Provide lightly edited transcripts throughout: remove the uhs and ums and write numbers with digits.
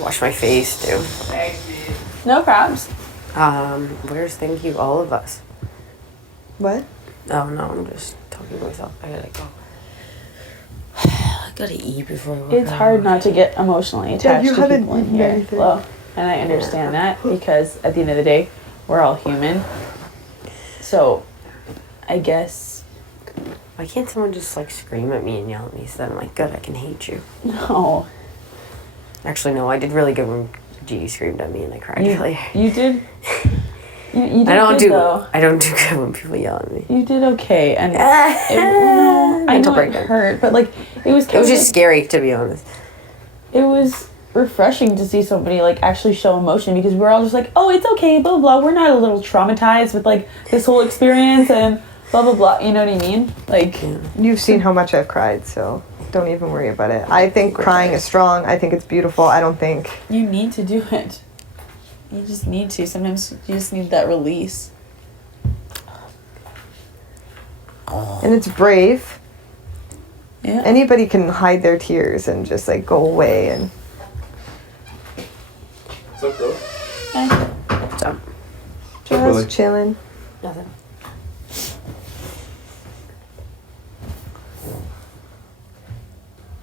Wash my face too. No probs. Where's thank you all of us? What? Oh no, I'm just talking to myself. I gotta go. I gotta eat before I work It's out. hard not to get emotionally attached you to haven't people in eaten here. anything. Well, and I understand that because at the end of the day, we're all human. So, I guess Why can't someone just like scream at me and yell at me so that I'm like, good, I can hate you? no. Actually, no, I did really good when G screamed at me and I cried earlier. You did. You did I don't good, do though. I don't do good when people yell at me. You did okay, and no, I Mental know it breakdown. hurt, but like it was. It was just scary, to be honest. It was refreshing to see somebody like actually show emotion because we're all just like, oh, it's okay, blah blah. We're not a little traumatized with like this whole experience and blah blah blah. You know what I mean? Like, You've seen how much I've cried, so don't even worry about it. I think crying is strong. I think it's beautiful. I don't think... you need to do it. You just need to. Sometimes you just need that release. And it's brave. Yeah. Anybody can hide their tears and just like go away and... What's up, bro? So, Just Willie? chilling. nothing.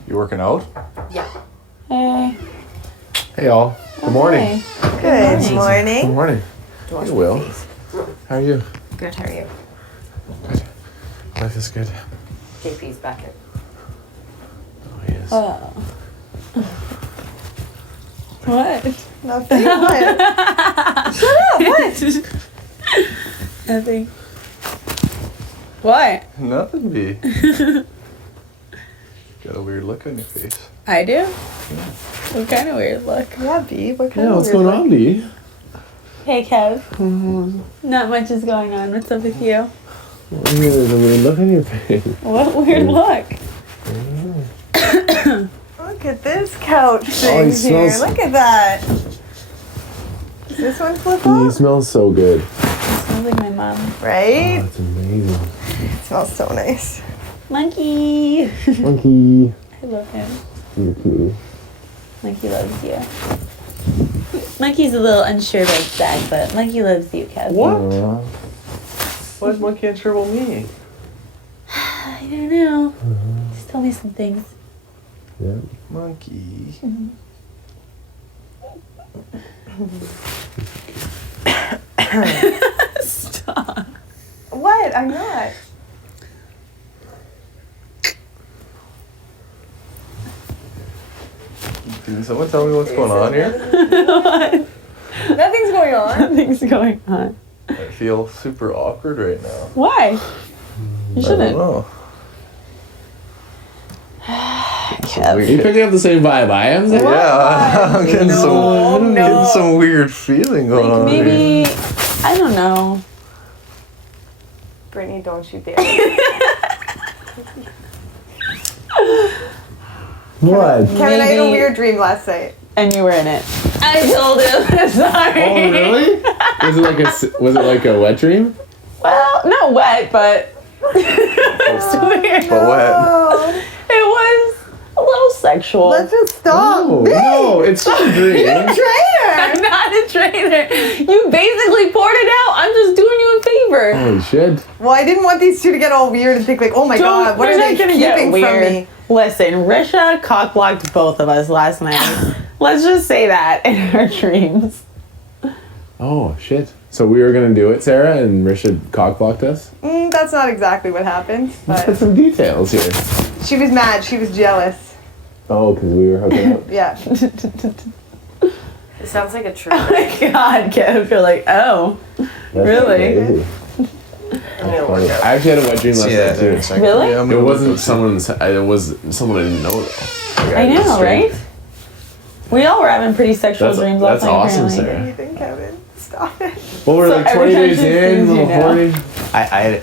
You working out? Yeah. Hey. Hey, y'all. Good morning. Good Good morning. morning. To wash Hey, my Will. face. How are you? Good, how are you? Life is good. JP's back at Oh, he is. What? Nothing. What? Shut up. What? Nothing. What? Nothing, B. Got a weird look on your face. I do? What kind of weird look? Yeah, B. What kind Yeah, of what's weird going on, B? Hey, Kev. Not much is going on. What's up with you? There's a weird look on your face. What weird look? Look at this couch Oh, thing he here. smells- Look at that. Does this one flip He off? smells so good. Sounds like my mom. Right? That's amazing. It smells so nice. Monkey. Monkey. I love him. You're cute. Monkey loves you. Monkey's a little unsure about Zach, but Monkey loves you, Kev. What? Why's monkey unsure about me? I don't know. Just tell me some things. Yeah. Monkey. Stop. What? I'm not. Can someone tell me what's going on here? What? Nothing's going on. Nothing's going on. I feel super awkward right now. Why? You I don't shouldn't. know. Kev. You picking up the same vibe I am? Zach? Yeah, I'm getting some weird feeling going on. Like here. maybe, I don't know. Brittany, don't you dare. What? Kevin, I had a Maybe- weird dream last night. And you were in it. I told him. Sorry. Oh, really? Was it like a wet dream? Well, not wet, but it's weird. But what? Oh, It was a little sexual. let's just stop. Oh, Babe, no, it's just a dream. I'm trainer. not a trainer. You basically poured it out. I'm just doing you a favor. Holy shit. Well, I didn't want these two to get all weird and think like, oh my god, what We're are not they gonna get keeping from weird. me? Listen, Risha cock-blocked both of us last night. Let's just say that in our dreams. Oh, shit. So we were going to do it, Sarah, and Risha cockblocked us? That's not exactly what happened, Let's put but some details here. she was mad. She was jealous. Oh, because we were hooking up. Yeah. It sounds like a true. Oh my god, Kev, you're like, oh, That's really? crazy. Funny. I actually had a wet dream last night, too. Really? Yeah, I'm It gonna wasn't look someone. It was someone I didn't know, though. Like, I know, just strange. right? We all were having pretty sexual dreams last That's night, awesome, apparently. What do Sarah. you think, Kevin? Stop it. Well, we're So like every 20 time days she in, sees a you little now. horny. I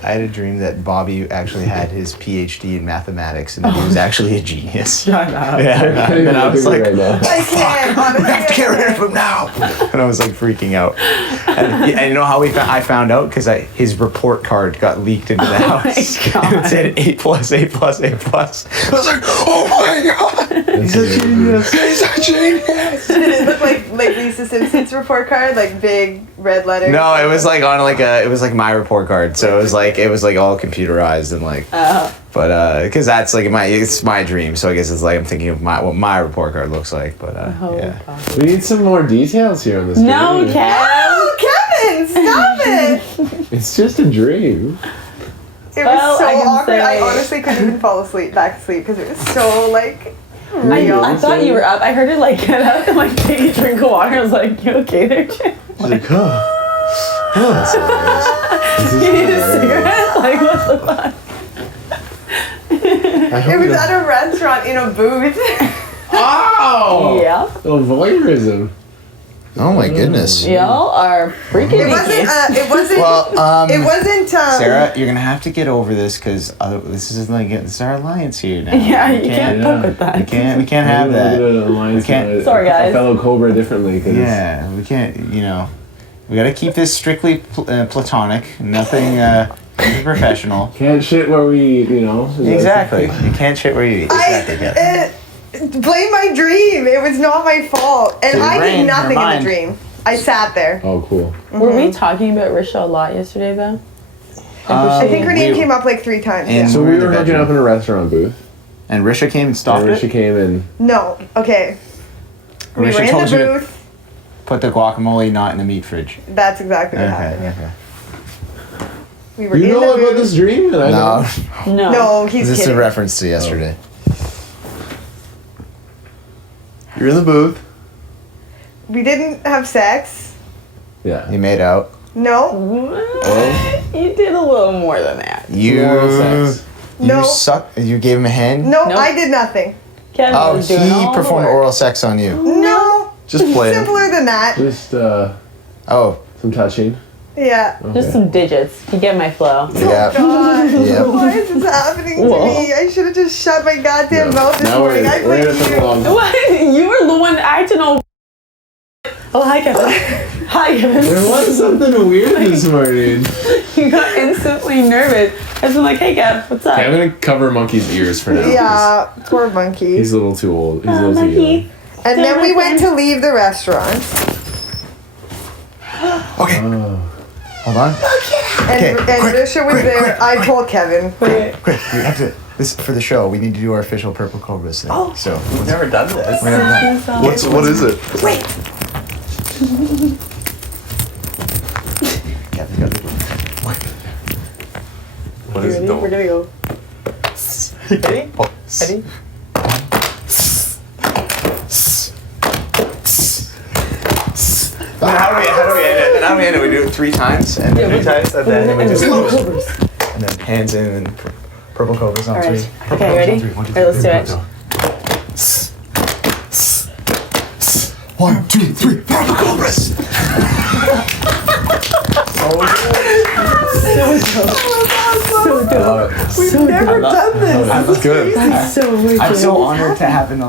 had a dream that Bobby actually had his PhD in mathematics and that he was actually a genius. Shut up. Yeah, and then I was like, right now. I can't. I have to get rid of him now. And I was like freaking out. And you know how I found out? Because his report card got leaked into the house. God. And it said A+, A+, A+. I was like, oh my god. He's a genius. He's a genius. Did it look like Lisa Simpson's report card, like big red letters? No, it was like on it was like my report card. So it was like all computerized and like. But because that's like it's my dream. So I guess it's like I'm thinking of what my report card looks like. But yeah. We need some more details here on this. No, dream. Kev. Oh, Kevin, stop it! It's just a dream. It was Well, so I can awkward. say- I honestly couldn't even fall back asleep because it was so like real. I thought you were up. I heard her like get up and like take a drink of water. I was like, you okay there, Jim? She's like, huh. You need a cigarette? Like, what the fuck? It was at a restaurant in a booth. Oh! Yeah. Oh, voyeurism. Oh my goodness. Y'all are freaking It wasn't. It wasn't. Well, it wasn't. Sarah, you're gonna have to get over this because this is our alliance here now. Yeah, We you can't fuck with that. We can't have that. We can't- Sorry, guys. A fellow Cobra differently. Cause Yeah, we can't. You know, we gotta keep this strictly platonic. Nothing professional. Can't shit where we, you know. Exactly. You can't shit where you eat. Exactly. yeah. Blame my dream. It was not my fault, and Your I brain, did nothing your in the mind. dream. I sat there. Oh, cool. Were we talking about Risha a lot yesterday, though? I think her name we- came up like 3 times. And- Yeah. So We're we in the were hooking bedroom. up in a restaurant booth. And Risha came and stopped And it. Risha came in. No. Okay. We were Risha in told the you to booth. put the guacamole not in the meat fridge. That's exactly what Okay. happened. Yeah. Okay. We were You in know the about booth. this dream? That I No, don't? No. No, he's this is kidding. a reference to yesterday. You're in the booth. We didn't have sex. Yeah. You made out. No. Oh. You did a little more than that. You Oral sex. No. You gave him a hand. No, Nope. I did nothing. Kevin Oh, was doing all he the performed work. oral sex on you. No. Just playing. Simpler than that. Just Oh, some touching. Yeah. Just Okay. some digits. You get my flow. yeah. God. Yep. Why is this happening to Whoa. me? I should have just shut my goddamn mouth this Now morning. I we're blame gonna put you. along. What? You were the one acting all. Oh, hi, Kevin. Hi, Kevin. There was something weird this morning. You got instantly nervous. I was like, hey, Kev, what's up? Okay, I'm gonna cover Monkey's ears for now. Yeah, poor monkey. He's a little too old. He's a Oh, little too monkey. young. And then we went to leave the restaurant. Okay. Hold on. And, Okay, and quick, Risha was quick, there. I told Kevin. Wait. Quick, we have to. This for the show. We need to do our official Purple Cobras thing. Oh. So We've never done this. we're gonna What is it? Kevin, got the- What is it? We're gonna go. Ready? Oh, Ready? How do we end it? Then how do we end it? We do it 3 times and then, 3 times and then we just Cobras. and then hands in and Purple Cobras on All 3. right. Purple Okay, Cobras ready? on 3. 1, 2, 3. All right, let's do it. 1, 2, 3. Purple Cobras. So dope. So Never done this. That's good. That's so wicked. I'm so honored to have an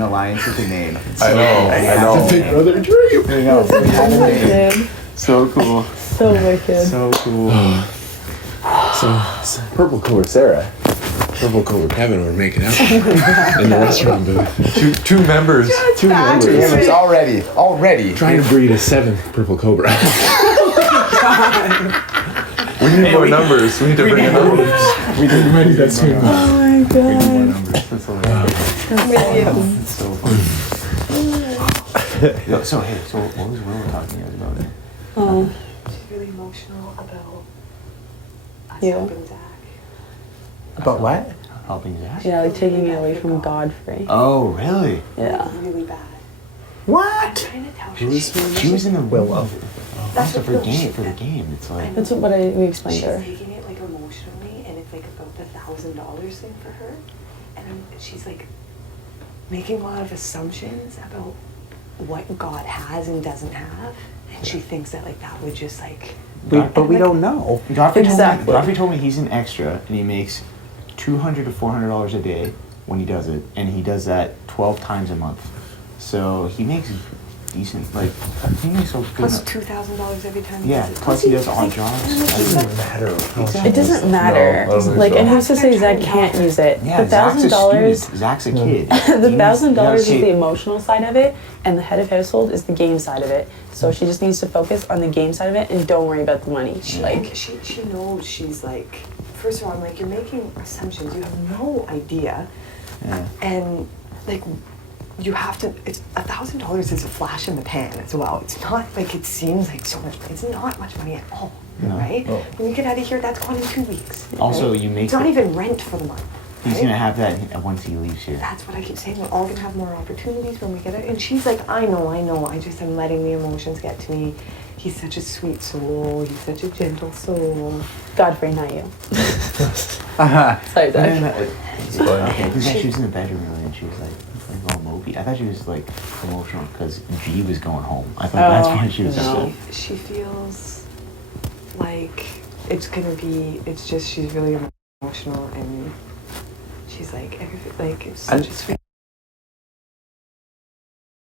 alliance with the name. It's I know. I know. Big brother dream. There you go. We have a name. Wicked. So cool. So wicked. So cool. So Purple Cobra Sarah, Purple Cobra Kevin were making out in the restaurant booth. Two members. Two members It's already. trying to breed a 7th Purple Cobra. We need more numbers. We need to bring in numbers. We didn't ready that soon. Oh my god. More numbers. That's hilarious. It's so funny. So hey, so what was Willow talking about it? Oh, She's really emotional about us Yeah. helping Zach. About what? Helping Zach? yeah, like taking it away from Godfrey. Oh, really? Yeah. Really bad. What? Trying to tell She her. was in the Willow. That's for what game for the game. It's like That's what we explained She's to her. taking it like emotionally, and it's like about the $1,000 thing for her, and she's like making a lot of assumptions about what God has and doesn't have, and she thinks that like that would just like. But we don't know. Exactly. Godfrey told me he's an extra and he makes $200 to $400 a day when he does it, and he does that 12 times a month. So he makes decent. Like, he makes so good. Plus $2,000 every time. Yeah, plus he does odd jobs. And like, he's Doesn't like, matter. It doesn't matter. No, I don't think Like, so. and who's to say That's what I'm Zach trying can't to use it? Yeah, The $1,000. Zach's a kid. The $1,000 is the the emotional side of it, and the head of household is the game side of it. So she just needs to focus on the game side of it, and don't worry about the money. like Like, she knows she's like, first of all, I'm like, you're making assumptions. You have no idea, Yeah. and like, you have to. It's $1,000 is a flash in the pan as well. It's not like it seems like so much. It's not much money at all, No. right? Oh. When you get out of here, that's gone in 2 weeks. Also, right? you make It's not the- even rent for the month. He's right? gonna have that once he leaves here. That's what I keep saying. We're all gonna have more opportunities when we get out. And she's like, I know. I just am letting the emotions get to me. He's such a sweet soul. He's such a gentle soul. Godfrey, not you. Uh-huh. Sorry, And then, Zach. okay, because she was in the bedroom earlier and she was like all mopey. I thought she was like emotional because G was going home. I thought that's why she was no. upset. She feels like it's gonna be. It's just she's really emotional and she's like everything. Like it's such a sweet.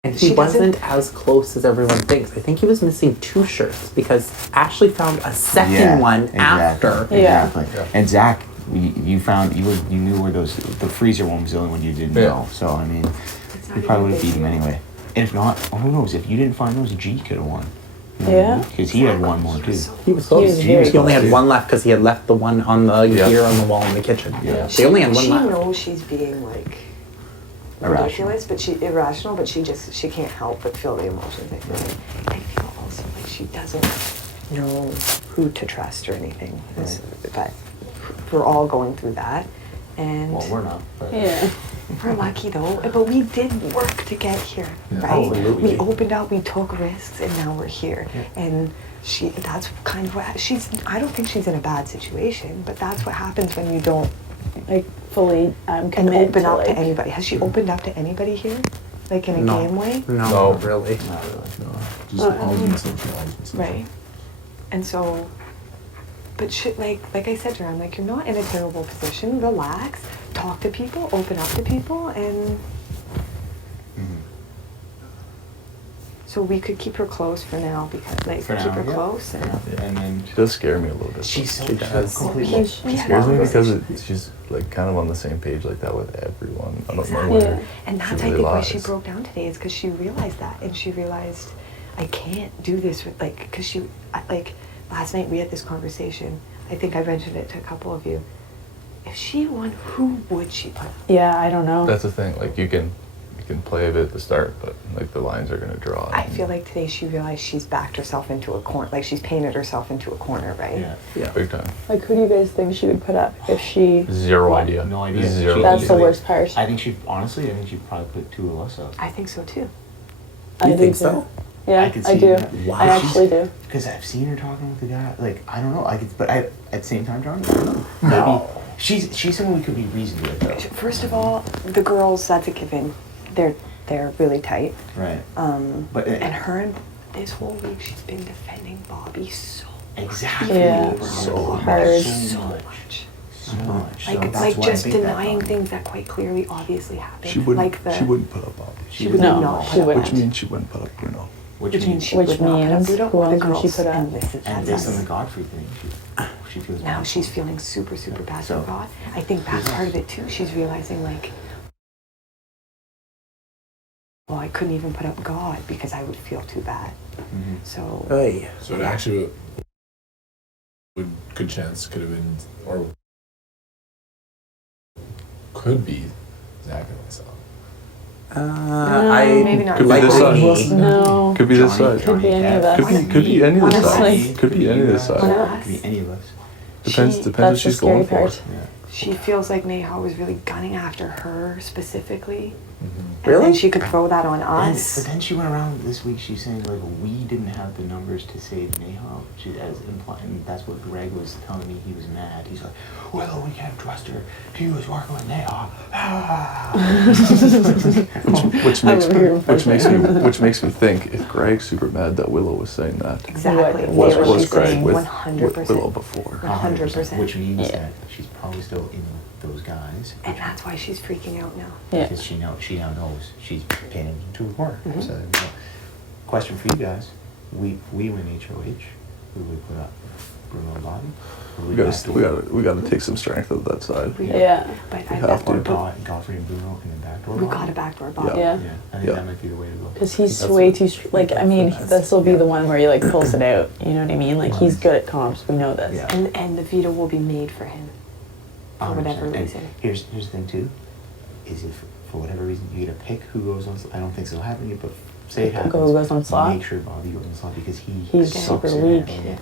And he She doesn't- wasn't as close as everyone thinks. I think he was missing 2 shirts because Ashley found a second one after. Yeah. Exactly. And Zach, you found you knew where the freezer one was the only one you didn't Yeah. know. So I mean, It's not you probably would even have beat him a big deal. anyway. And if not, who knows? If you didn't find those, G could have won. Yeah. Because he had one more too. He was close. was He, very only had close. one left because he had left the one on the Yeah. gear on the wall in the kitchen. Yeah. They only had one She left. knows she's being like Irrational. ridiculous, but she irrational, but she can't help but feel the emotions. I feel like I feel also like she doesn't know who to trust or anything. But we're all going through that, and Well, we're not. But Yeah. we're lucky though. But we did work to get here, right? Absolutely. We opened up, we took risks, and now we're here. And that's kind of what I don't think she's in a bad situation, but that's what happens when you don't Like, fully and commit open to, up like, to anybody. Has she opened up to anybody here? Like in a No. game way? No, No. not really. not really. Just all being socialized. Right. And so, but shit, like I said to her, I'm like, you're not in a terrible position. Relax. Talk to people. Open up to people. And so we could keep her close for now because, like, For keep now, her yeah. close. And And then She does scare me a little bit. she's so She does. completely. we It had scares me because conversations. she's like kind of on the same page like that with everyone. I don't know Exactly. where And that's, she I really think, why she lies. broke down today is because she realized that. And she realized, I can't do this with, like, because like, last night we had this conversation. I think I mentioned it to a couple of you. If she won, who would she put? Yeah, I don't know. That's the thing. Like you can play a bit at the start, but like the lines are gonna draw. I feel like today she realized she's backed herself into a corner. Like she's painted herself into a corner, right? Yeah. Yeah. big time. Like, who do you guys think she would put up if she... Zero idea. No idea. Zero That's the idea. worst part. I think she'd probably put 2 of us up. I think so too. I You do think too. so? Yeah, could I see do. that. Wow. I actually do. Because I've seen her talking with the guy. Like I don't know. But at the same time, John, I don't know. No. Maybe she's someone we could be reasoned with though. First of all, the girls, that's a given. They're really tight. Right. But And her and this whole week she's been defending Bobby so exactly. Yeah. So Hard. so much. much. So much. So Like that's why I just think that denying Bobby- things that quite clearly obviously happened. She wouldn't. Like the She wouldn't put up Bobby. she would No, not she put up wouldn't. Which means she wouldn't put up Bruno. Which Which means she Which would not put up means Bruno who or the else would she girls. put up? And this is and that's based on us. the Godfrey thing, she feels Now bad. she's feeling super, super bad So- for God. I think that's part of it too. She's realizing like, well, I couldn't even put up God because I would feel too bad. Mhm. So Hey. So it actually good chance could have been, or could be, Zach and myself. I maybe not. Could be like this side. me. No. Could be this Johnny- side. Could be any of us. Could be any of this Honestly. side. Could be any of this One side. of Could be any of us. Depends. She- Depends what That's the she's scary going for. part. Yeah. she feels like Neha was really gunning after her specifically. And Really? then she could throw that on But us. then she went around this week. She's saying like we didn't have the numbers to save Neha. She as implying that's what Greg was telling me. He was mad. He's like, "Willow, we can't trust her. She was working with Neha." Which makes me think if Greg's super mad that Willow was saying that. Exactly. What They were Was Greg saying with 100%. Willow before? 100%. Which means Yeah. that she's probably still in those guys. And that's why she's freaking out now. Yeah. Because she now knows she's painted into a corner. Mm-hmm. So, question for you guys: we win HOH. Who would we put up? Bruno and Bobby? Or We gotta take some strength out of that side. Yeah. But I have bet to. Or but Godfrey and Bruno in the backdoor. we Bobby? got a backdoor Bobby. Yeah. Yeah, I think Yeah. that might be the way to go. Because he's way too, like, I mean, this will be the one where he, like, pulls it out. You know what I mean? Like, he's good at comps. We know this. Yeah. And the veto will be made for him. For whatever 100%. And reason. Here's the thing too, is if for whatever reason you get to pick who goes on, I don't think it'll happen yet, but say it happens. Who goes on slot? Make sure Bobby goes on slot because He's sucks super in it. weak. Yeah,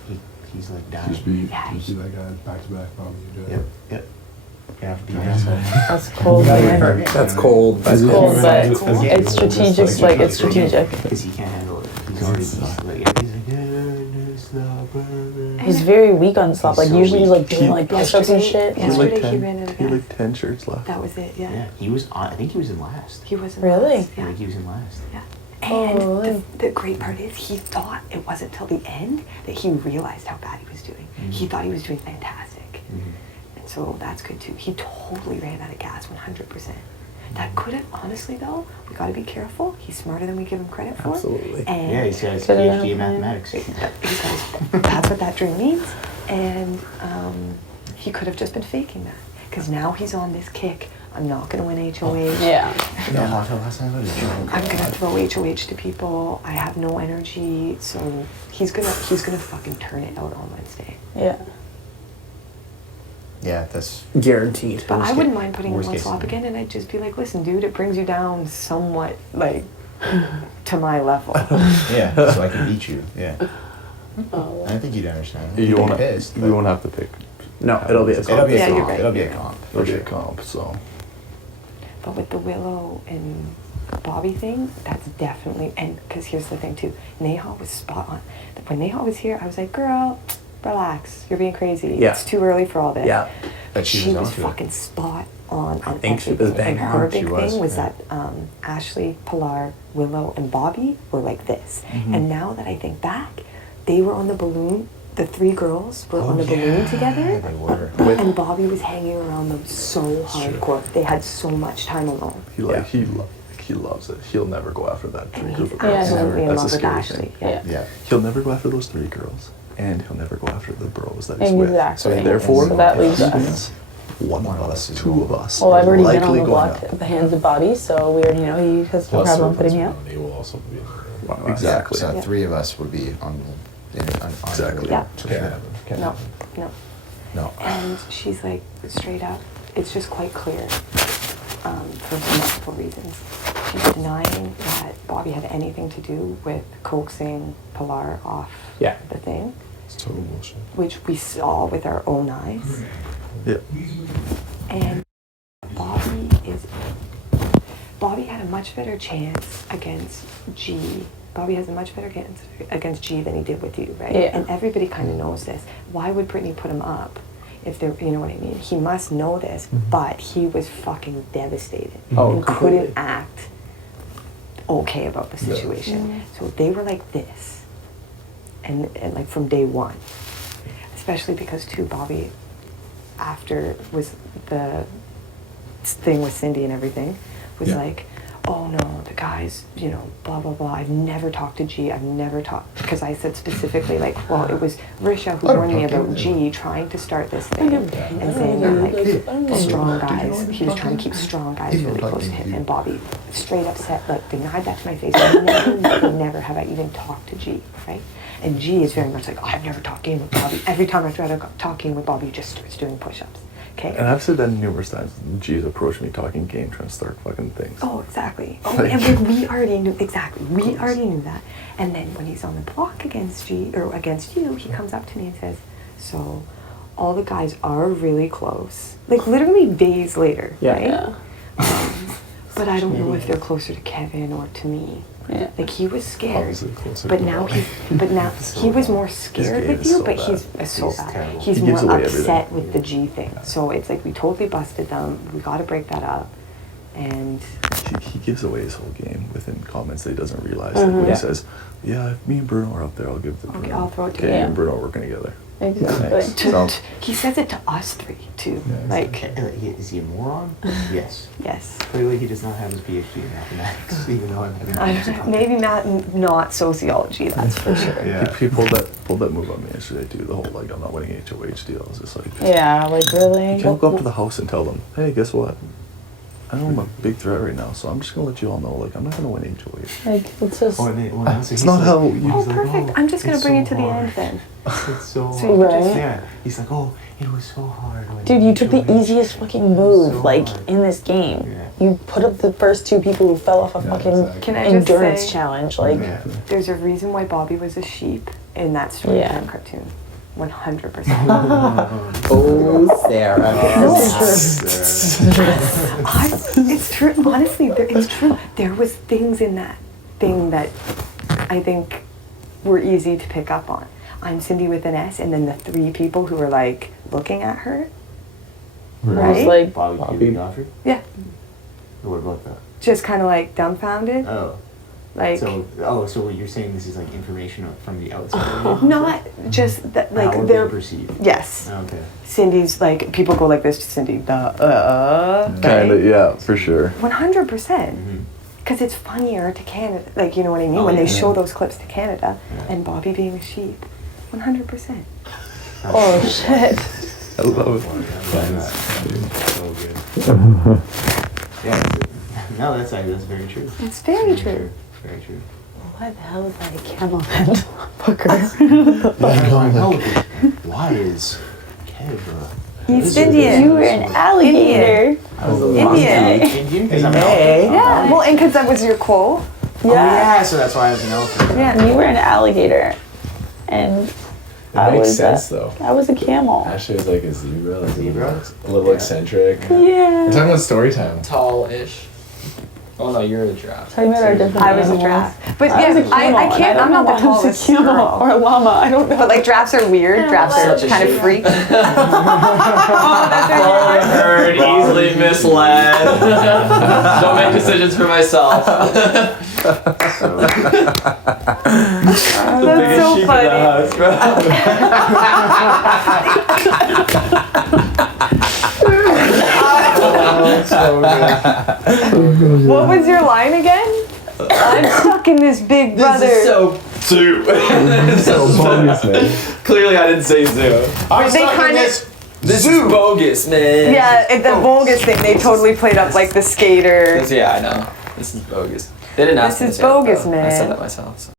he's like dying. Just be, Yeah, just be that guy back to back, probably. You do it. Yep. You have to be an asshole. That's cold, man. That's cold. That's cold, but it's strategic. Like, it's strategic. Because he can't handle it. He's already he's like, He's very weak on slop. Like, usually he's, like, doing, like, push-ups and shit. Yeah. Yesterday he ran out of He had gas. like 10 shirts left. That was it, yeah. Yeah, he was on, I think he was in last. He wasn't Really? last, I yeah. think he was in last. Yeah. And Oh, the great part is he thought it wasn't till the end that he realized how bad he was doing. He thought he was doing fantastic. And so that's good too. He totally ran out of gas 100%. That could have, honestly though, we gotta be careful. He's smarter than we give him credit for. Absolutely. And Yeah, he's got his Could've PhD in been. mathematics. because that's what that dream means. And he could have just been faking that. Because now he's on this kick. I'm not gonna win HOH. Yeah. No, not till last time I was drunk. I'm gonna throw HOH to people. I have no energy, so he's gonna fucking turn it out on Wednesday. Yeah. Yeah, that's Guaranteed. But I Worst wouldn't case- mind putting him worst on case slop scenario. again, and I'd just be like, listen, dude, it brings you down somewhat, like, to my level. yeah. So I can beat you. Yeah. Oh. I think you'd understand. You You'd be won't, pissed, we but won't have to pick. No, it'll be a It'll be a Yeah, you're comp. right. It'll be a comp. It'll be a comp, so. But with the Willow and Bobby thing, that's definitely, and because here's the thing too, Neha was spot on. When Neha was here, I was like, girl, relax, you're being crazy. Yeah. It's too early for all this. Yeah. But She was onto it. fucking spot on I think she was everything. bang And her on. big She was, thing was yeah. that Ashley, Pilar, Willow, and Bobby were like this. And now that I think back, they were on the balloon. The three girls were on the balloon together. They were. And Bobby was hanging around them so hardcore. They had so much time alone. He like he loves it. He'll never go after that And group he's of girls. absolutely in That's love the with scary Ashley. thing. Yeah. Yeah. He'll never go after those 3 girls, and he'll never go after the bros that he's with. Exactly. So therefore, So that leaves he us. wins. One of us, 2 of us. Well, I've already been on likely the going block up. at the hands of Bobby, so we already know he has no problem putting me up. He will also be in there. Wow, exactly. So Yeah. 3 of us would be on the on Exactly. Yeah. For Can't sure. happen. No, no. No. And she's like, straight up, it's just quite clear for multiple reasons. She's denying that Bobby had anything to do with coaxing Pilar off Yeah. the thing, It's total bullshit. which we saw with our own eyes. Yeah. And Bobby had a much better chance against G. Bobby has a much better chance against G than he did with you, right? Yeah. And everybody kind of knows this. Why would Brittany put him up if they're, you know what I mean? He must know this, but he was fucking devastated Oh, and completely. couldn't act okay about the situation. So they were like this, and like from day one, especially because too Bobby, after was the thing with Cindy and everything, was Yeah. like, oh no, the guys, you know, blah blah blah. I've never talked to G. I've never talked, because I said specifically like, well, it was Risha who I don't warned me talk to about him. G trying to start this thing and saying that like strong guys. He was trying to keep strong guys really close to him. And Bobby straight up said, like, denied that to my face. Never have I even talked to G, right? And G is very much like, oh, I've never talked game with Bobby. Every time I try to talk game with Bobby, he just starts doing push-ups. Okay. And I've said that numerous times. G's approached me talking game, trying to start fucking things. Oh, exactly. Oh, and like, we already knew, exactly. We already knew that. And then when he's on the block against G, or against you, he comes up to me and says, so all the guys are really close. Like literally days later, Yeah. right? Yeah. But I don't know if they're closer to Kevin or to me. Yeah. Like he was scared, Obviously closer but to now Bobby. he was more scared game with is you, so but bad. he's so He's bad. terrible. He's He more gives away upset everything. with the G thing. So it's like we totally busted them. We got to break that up, and He gives away his whole game within comments that he doesn't realize. Like when Yeah. he says, yeah, if me and Bruno are up there, I'll give it to Bruno. Okay, I'll throw it to Okay, you. and Bruno are working together. Exactly. So, He says it to us three too. Like, Is he a moron? Yes. yes. Clearly, he does not have his PhD in mathematics, even though I'm having I don't know, maybe not sociology, that's for sure. Yeah. he pulled that move on me yesterday too. The whole like I'm not winning HOH deal. It's just like Yeah, like really? you can't go up to the house and tell them, hey, guess what? I know I'm a big threat right now, so I'm just gonna let you all know, like I'm not gonna win HOH. Like, it's just. It's not how you. Oh, perfect. I'm just gonna bring it to the end then. It's so So hard. Right? Yeah. He's like, oh, it was so hard. when Dude, you took the HOH easiest fucking move, so like, hard." in this game. Yeah. You put up the first two people who fell off a fucking exactly. Can I just endurance say, challenge. Like, Yeah. there's a reason why Bobby was a sheep in that story Yeah. time cartoon. 100%. Oh, Sarah. It's true. Honestly, it's true. There was things in that thing that I think were easy to pick up on. I'm Cindy with an S, and then the three people who were like looking at her. I was Right? like, Bobby Godfrey? Yeah. What about that? Just kind of like dumbfounded. Oh. Like, So you're saying this is like information from the outside? not just that, like, How they're. they perceived. Yes. Okay. Cindy's like, people go like this to Cindy. Kind of, yeah, for sure. 100%. Mm-hmm. Because it's funnier to Canada, like, you know what I mean? Oh, when they yeah. show those clips to Canada, Yeah. and Bobby being a sheep. 100%. oh shit. I love So good. Yeah. No, that's very true. It's very true. Very true. Why the hell is that a camel head? Why is Cobra? East Indian. You were an alligator. Indian. Indian? Because I'm an elephant. Yeah. Well, and because that was your quote. Oh, yeah, so that's why I was an elephant. Yeah. You were an alligator. And It I makes was sense though. I was a camel. Ashley was like a zebra, like Zebra? a little eccentric. Yeah. We're talking about story time. Tall-ish. Oh no, you're a giraffe. Talking about our different I was a animals. giraffe. But I was a yeah, camel, I and can't, don't I'm know not the why I was tallest a camel girl. or a llama. I don't know. But like giraffes are weird. Giraffes are Such a kind of sheep. freak. Heard, easily misled. Don't make decisions for myself. That's so funny. What was your line again? I'm stuck in this big brother. This is so zoo. Clearly, I didn't say zoo. But they kind of. This is bogus, man. Yeah, the bogus thing, they totally played up like the skater. Yeah, I know. This is bogus. They didn't ask This me is to say it, bogus, though. I man. said that myself. So.